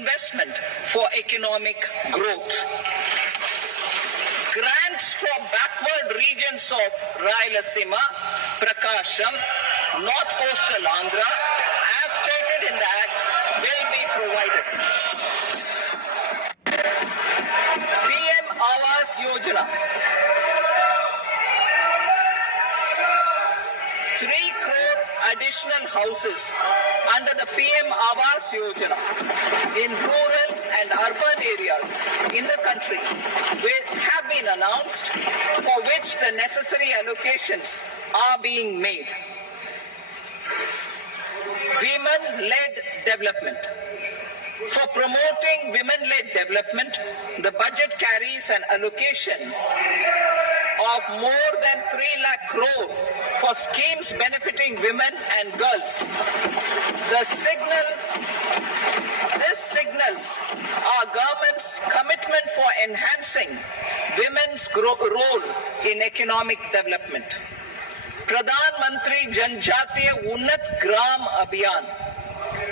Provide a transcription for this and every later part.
investment for economic growth. Grants for backward regions of Rayalaseema, Prakasham, North Coastal Andhra, as stated in the Act, will be provided. PM Awas Yojana. 3 crore additional houses under the PM Awas Yojana in rural and urban areas in the country will have been announced, for which the necessary allocations are being made. Women-led development. For promoting women-led development, the budget carries an allocation of more than 3 lakh crore for schemes benefiting women and girls. This signals our government's commitment for enhancing women's role in economic development. Pradhan Mantri Janjatiya Unnat Gram Abhiyan.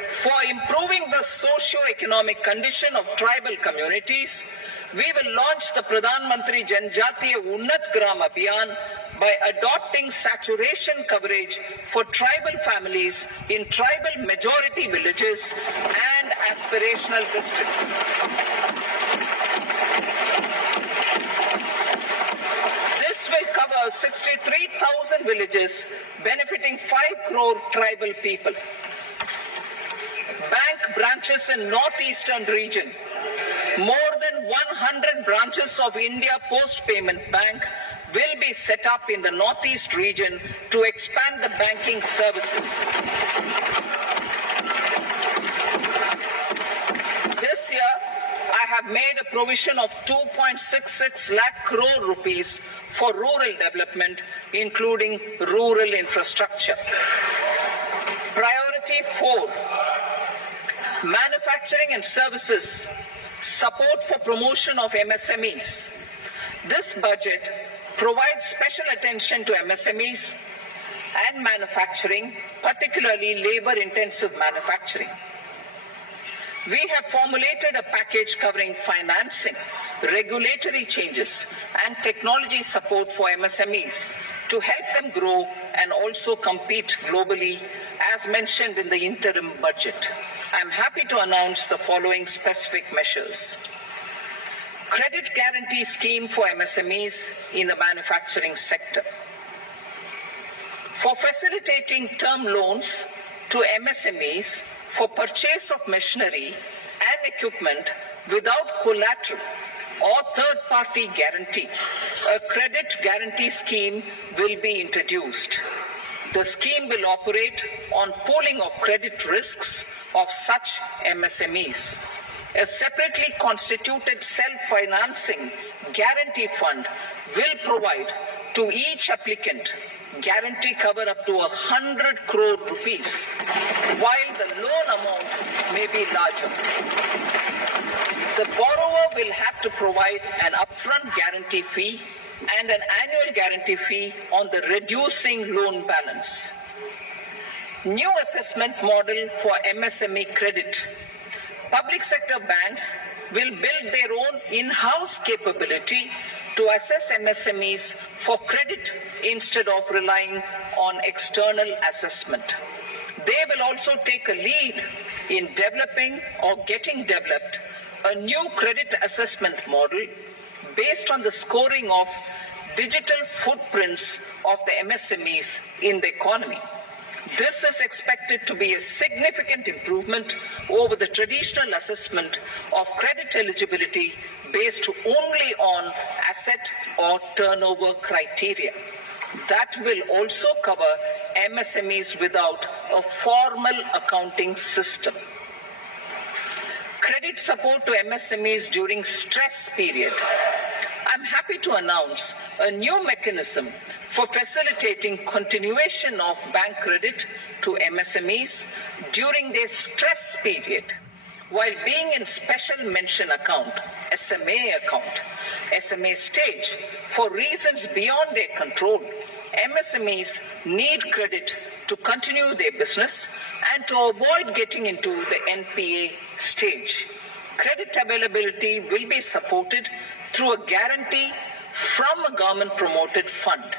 For improving the socio-economic condition of tribal communities, we will launch the Pradhan Mantri Janjatiya Unnat Gram Abhiyan by adopting saturation coverage for tribal families in tribal majority villages and aspirational districts. This will cover 63,000 villages, benefiting 5 crore tribal people. Bank branches in northeastern region. More than 100 branches of India Post Payment Bank will be set up in the northeast region to expand the banking services. This year, I have made a provision of 2.66 lakh crore rupees for rural development, including rural infrastructure. Priority 4. Manufacturing and services, support for promotion of MSMEs. This budget provides special attention to MSMEs and manufacturing, particularly labor-intensive manufacturing. We have formulated a package covering financing, regulatory changes, and technology support for MSMEs to help them grow and also compete globally, as mentioned in the interim budget. I am happy to announce the following specific measures. Credit guarantee scheme for MSMEs in the manufacturing sector. For facilitating term loans to MSMEs for purchase of machinery and equipment without collateral or third-party guarantee, a credit guarantee scheme will be introduced. The scheme will operate on pooling of credit risks of such MSMEs. A separately constituted self-financing guarantee fund will provide to each applicant guarantee cover up to 100 crore rupees, while the loan amount may be larger. The borrower will have to provide an upfront guarantee fee and an annual guarantee fee on the reducing loan balance. New assessment model for MSME credit. Public sector banks will build their own in-house capability to assess MSMEs for credit instead of relying on external assessment. They will also take a lead in developing or getting developed a new credit assessment model based on the scoring of digital footprints of the MSMEs in the economy. This is expected to be a significant improvement over the traditional assessment of credit eligibility based only on asset or turnover criteria. That will also cover MSMEs without a formal accounting system. Credit support to MSMEs during stress period. I'm happy to announce a new mechanism for facilitating continuation of bank credit to MSMEs during their stress period while being in special mention account, SMA stage, for reasons beyond their control. MSMEs need credit to continue their business and to avoid getting into the NPA stage. Credit availability will be supported through a guarantee from a government-promoted fund.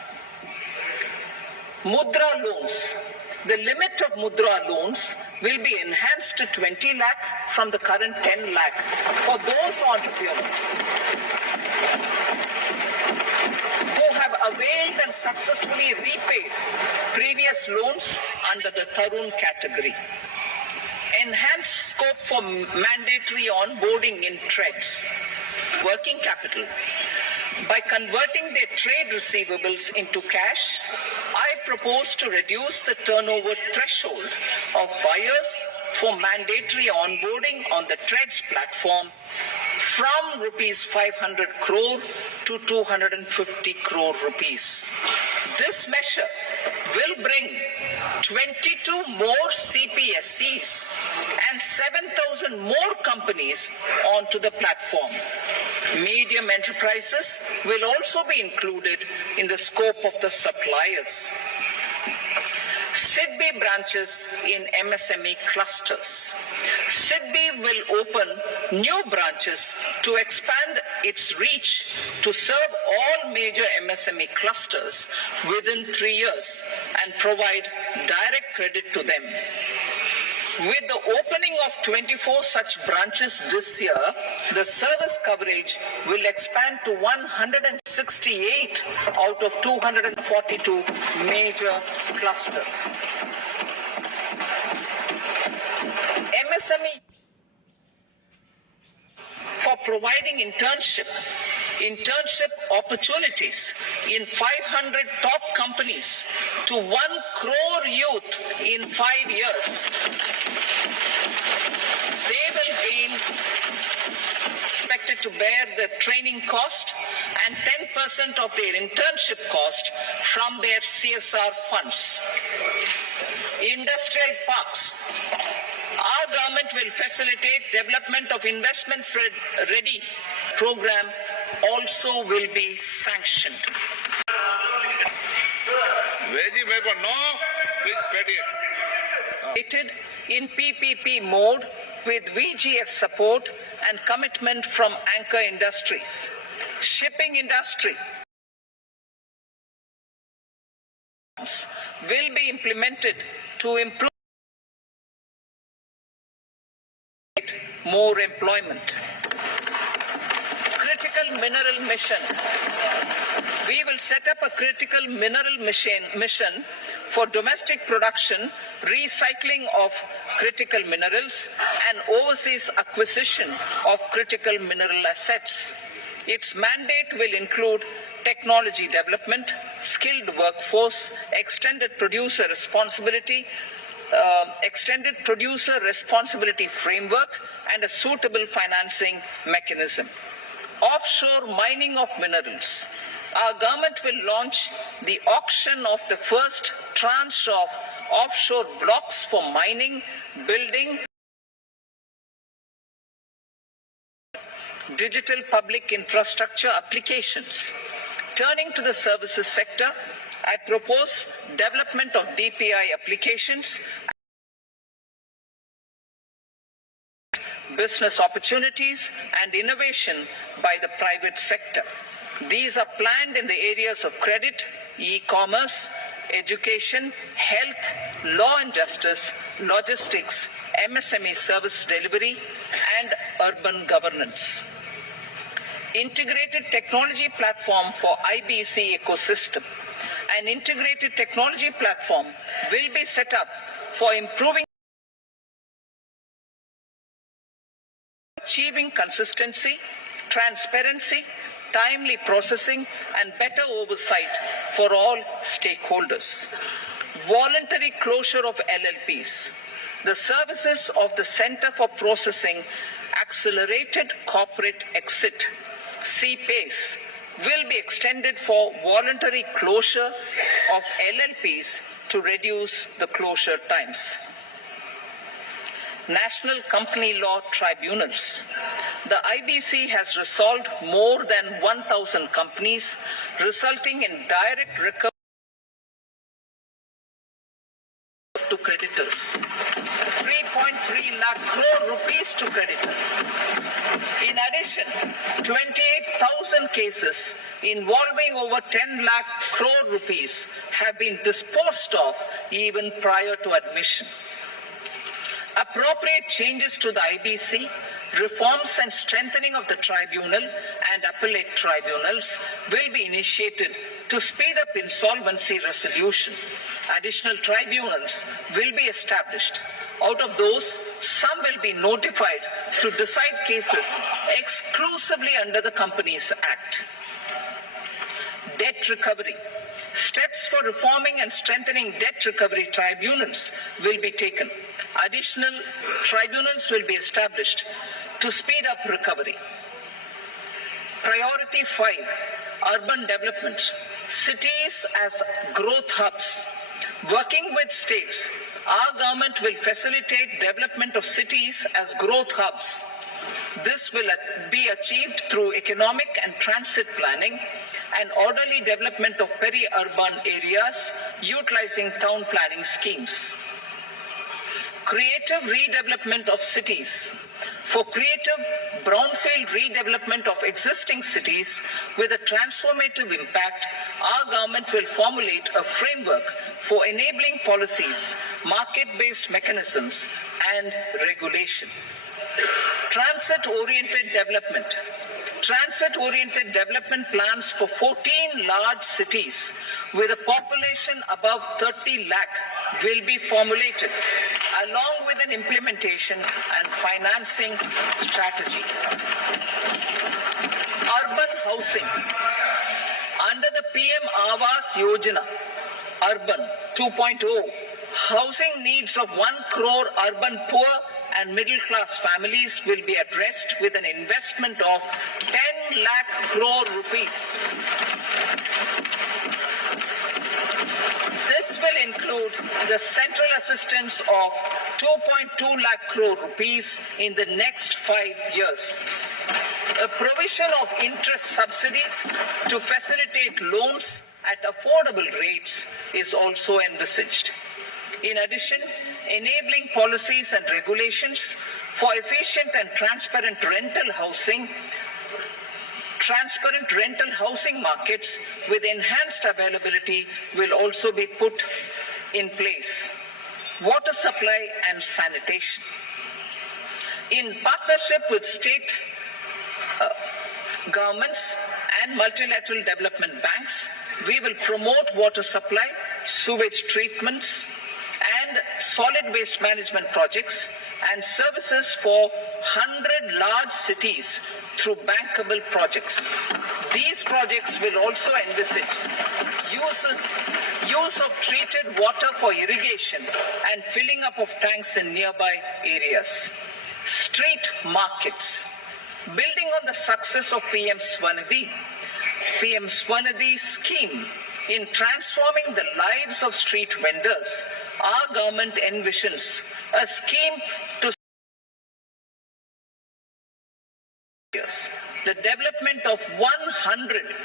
Mudra loans. The limit of Mudra loans will be enhanced to 20 lakh from the current 10 lakh for those entrepreneurs who have availed and successfully repaid previous loans under the Tarun category. Enhanced scope for mandatory onboarding in trades. Working capital. By converting their trade receivables into cash, I propose to reduce the turnover threshold of buyers for mandatory onboarding on the trades platform from rupees 500 crore to 250 crore rupees. This measure will bring 22 more CPSCs and 7,000 more companies onto the platform. Medium enterprises will also be included in the scope of the suppliers. SIDBI branches in MSME clusters. SIDBI will open new branches to expand its reach to serve all major MSME clusters within 3 years and provide direct credit to them. With the opening of 24 such branches this year, the service coverage will expand to 168 out of 242 major clusters. MSME for providing internship opportunities in 500 top companies to 1 crore youth in 5 years. They will gain expected to bear the training cost and 10% of their internship cost from their CSR funds. Industrial parks. Our government will facilitate development of investment-ready program also will be sanctioned. In PPP mode with VGF support and commitment from anchor industries. Shipping industry will be implemented to improve more employment. Critical mineral mission. We will set up a critical mineral mission for domestic production, recycling of critical minerals, and overseas acquisition of critical mineral assets. Its mandate will include technology development, skilled workforce, extended producer responsibility framework, and a suitable financing mechanism. Offshore mining of minerals. Our government will launch the auction of the first tranche of offshore blocks for mining, building, digital public infrastructure applications. Turning to the services sector, I propose development of DPI applications, business opportunities, and innovation by the private sector. These are planned in the areas of credit, e-commerce, education, health, law and justice, logistics, MSME service delivery, and urban governance. Integrated technology platform for IBC ecosystem. An integrated technology platform will be set up for improving achieving consistency, transparency, timely processing, and better oversight for all stakeholders. Voluntary closure of LLPs. The services of the Center for Processing Accelerated Corporate Exit, CPACE, will be extended for voluntary closure of LLPs to reduce the closure times. National Company Law Tribunals. The IBC has resolved more than 1,000 companies, resulting in direct recovery to creditors. 3.3 lakh crore rupees to creditors. In addition, 28,000 cases involving over 10 lakh crore rupees have been disposed of even prior to admission. Appropriate changes to the IBC, reforms and strengthening of the tribunal and appellate tribunals will be initiated to speed up insolvency resolution. Additional tribunals will be established. Out of those, some will be notified to decide cases exclusively under the Companies Act. Debt recovery. Steps for reforming and strengthening debt recovery tribunals will be taken. Additional tribunals will be established to speed up recovery. Priority 5, urban development. Cities as growth hubs. Working with states, our government will facilitate development of cities as growth hubs. This will be achieved through economic and transit planning and orderly development of peri-urban areas utilizing town planning schemes. Creative redevelopment of cities. For creative brownfield redevelopment of existing cities with a transformative impact, our government will formulate a framework for enabling policies, market-based mechanisms, and regulation. Transit-oriented development. Transit-oriented development plans for 14 large cities with a population above 30 lakh will be formulated, along with an implementation and financing strategy. Urban housing. Under the PM Awas Yojana, Urban 2.0, housing needs of 1 crore urban poor and middle-class families will be addressed with an investment of 10 lakh crore rupees. This will include the central assistance of 2.2 lakh crore rupees in the next 5 years. A provision of interest subsidy to facilitate loans at affordable rates is also envisaged. In addition, enabling policies and regulations for efficient and transparent rental housing markets with enhanced availability will also be put in place. Water supply and sanitation. In partnership with state governments and multilateral development banks, we will promote water supply, sewage treatments, and solid waste management projects and services for 100 large cities through bankable projects. These projects will also envisage use of treated water for irrigation and filling up of tanks in nearby areas. Street markets. Building on the success of PM Swanidhi scheme in transforming the lives of street vendors, our government envisions a scheme to the development of 100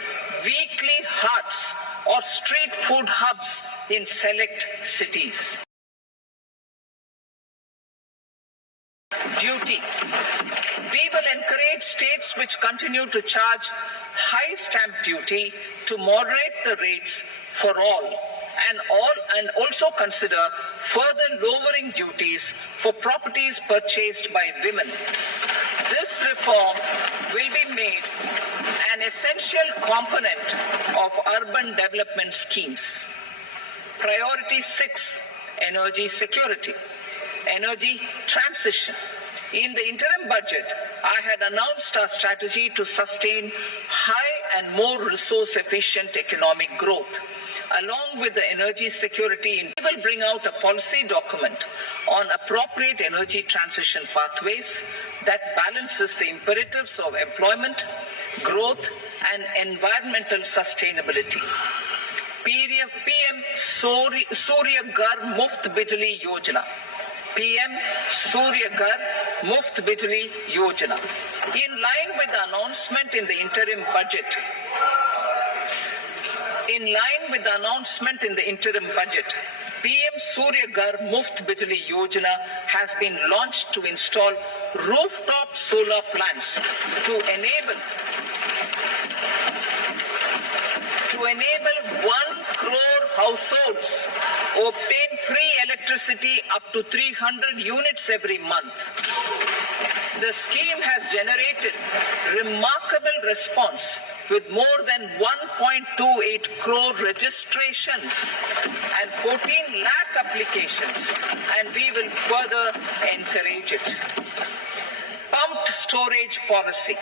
weekly huts or street food hubs in select cities. Duty. We will encourage states which continue to charge high stamp duty to moderate the rates for all and also consider further lowering duties for properties purchased by women. This reform will be made an essential component of urban development schemes. Priority 6, energy security. Energy transition. In the interim budget, I had announced our strategy to sustain high and more resource-efficient economic growth. Along with the energy security, we will bring out a policy document on appropriate energy transition pathways that balances the imperatives of employment, growth, and environmental sustainability. PM Surya Ghar Muft Bijli Yojana. PM Surya Ghar Muft Bijli Yojana. In line with the announcement in the interim budget, PM Surya Ghar Muft Bijli Yojana has been launched to install rooftop solar plants to enable 1 crore households obtain free electricity up to 300 units every month. The scheme has generated remarkable response with more than 1.28 crore registrations and 14 lakh applications, and we will further encourage it. Pumped storage policy.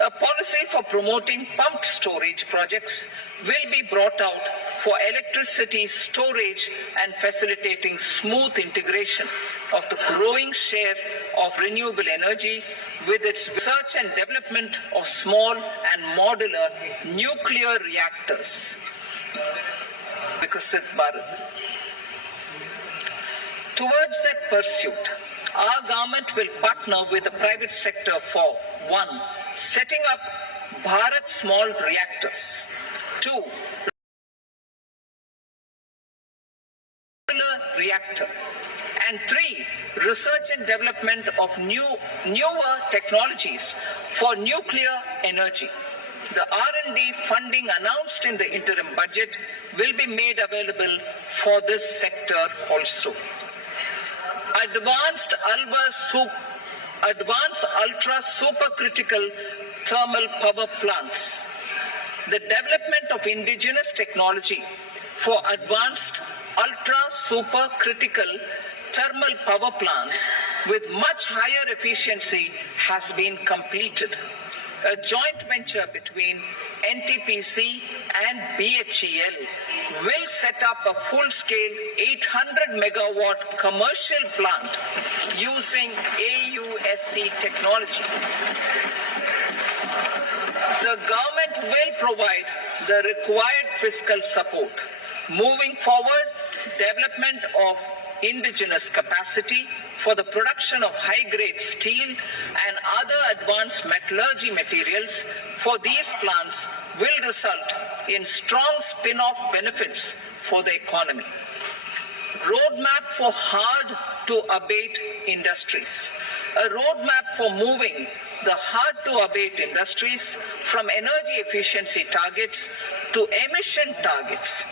A policy for promoting pumped storage projects will be brought out for electricity storage and facilitating smooth integration of the growing share of renewable energy with its research and development of small and modular nuclear reactors. Vikasit Bharat. Towards that pursuit, our government will partner with the private sector for 1. Setting up Bharat Small Reactors. 2. Reactor. And 3. Research and development of newer technologies for nuclear energy. The R&D funding announced in the interim budget will be made available for this sector also. Advanced ultra supercritical thermal power plants. The development of indigenous technology for advanced ultra supercritical thermal power plants with much higher efficiency has been completed. A joint venture between NTPC and BHEL will set up a full-scale 800 megawatt commercial plant using AUSC technology. The government will provide the required fiscal support. Moving forward, development of indigenous capacity for the production of high-grade steel and other advanced metallurgy materials for these plants will result in strong spin-off benefits for the economy. Roadmap for hard-to-abate industries. A roadmap for moving the hard-to-abate industries from energy efficiency targets to emission targets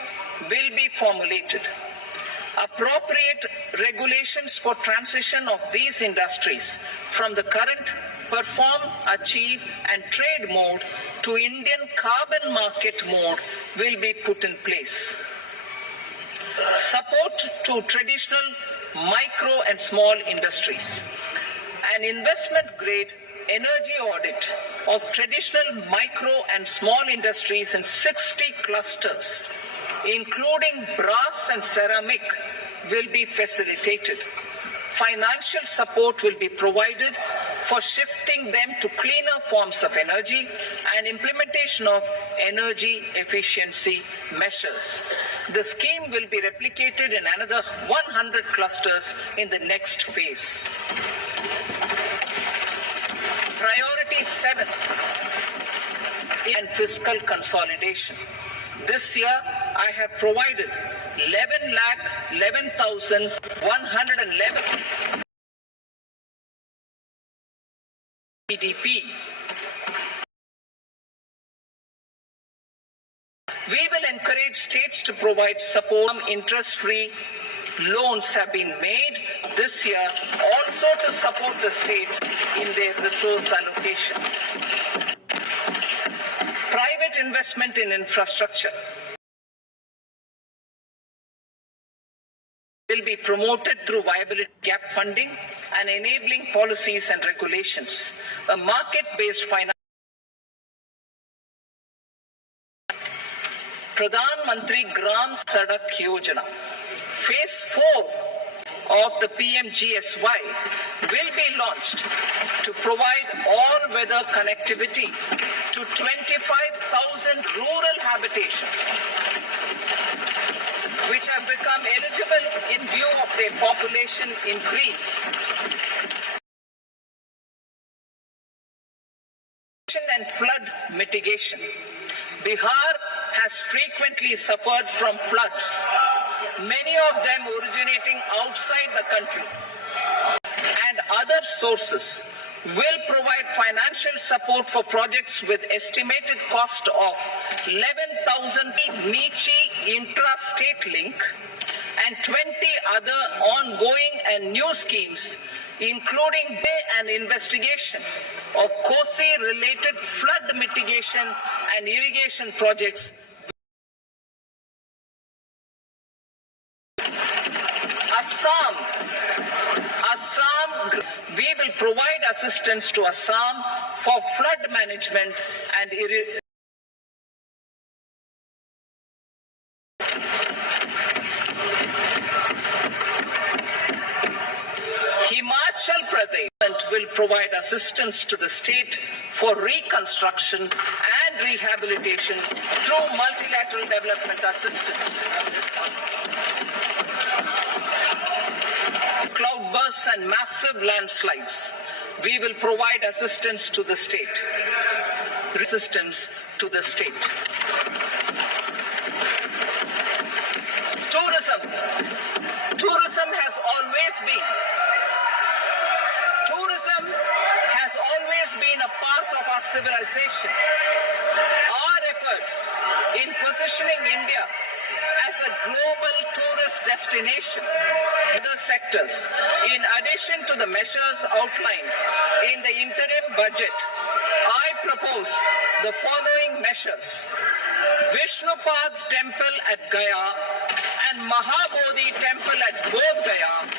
will be formulated. Appropriate regulations for transition of these industries from the current perform, achieve and trade mode to Indian carbon market mode will be put in place. Support to traditional micro and small industries. An investment grade energy audit of traditional micro and small industries in 60 clusters, including brass and ceramic, will be facilitated. Financial support will be provided for shifting them to cleaner forms of energy and implementation of energy efficiency measures. The scheme will be replicated in another 100 clusters in the next phase. Priority 7 in fiscal consolidation. This year, I have provided 11,11,111 GDP. We will encourage states to provide support. Interest-free loans have been made this year also to support the states in their resource allocation. Private investment in infrastructure will be promoted through viability gap funding and enabling policies and regulations. A market-based finance. Pradhan Mantri Gram Sadak Yojana. Phase 4 of the PMGSY will be launched to provide all-weather connectivity to 25,000 rural habitations, which have become eligible in view of their population increase. And flood mitigation. Bihar has frequently suffered from floods. many of them originating outside the country, and other sources will provide financial support for projects with estimated cost of 11,000 Nichi intra-state link and 20 other ongoing and new schemes, including an investigation of Kosi-related flood mitigation and irrigation projects. Assam, we will provide assistance to Assam for flood management and Himachal Pradesh will provide assistance to the state for reconstruction and rehabilitation through multilateral development assistance. Cloudbursts and massive landslides, we will provide assistance to the state. Tourism has always been a part of our civilization. Our efforts in positioning India as a global tourist destination in other sectors, in addition to the measures outlined in the interim budget, I propose the following measures. Vishnupad Temple at Gaya and Mahabodhi Temple at Bodh Gaya